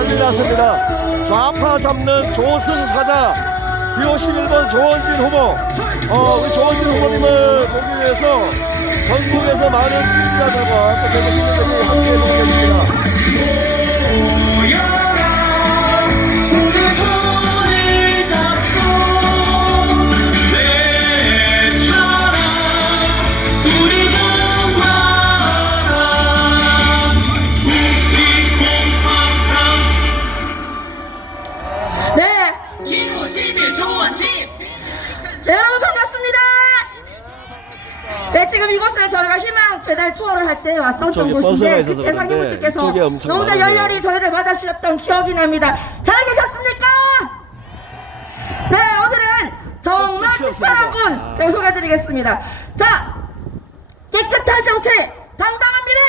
난리 났습니다. 좌파 잡는 조승 사자 기호 11번 조원진 후보 어, 우리 조원진 후보님을 보기 위해서 전국에서 많은 지지자들과 또 대구 시민들이 함께 모였습니다. 11 조원진 네, 여러분 반갑습니다. 네, 지금 이곳은 저희가 희망 배달 투어를 할 때 왔던 곳인데 버스가 있어서 그때 그런데 상임분들께서 이쪽에 엄청 너무나 많아요. 열렬히 저희를 맞아주셨던 기억이 납니다. 잘 계셨습니까? 네, 오늘은 정말 끝이 특별한 없습니다. 분 제가 소개해드리겠습니다. 자, 깨끗한 정치, 당당한 미래,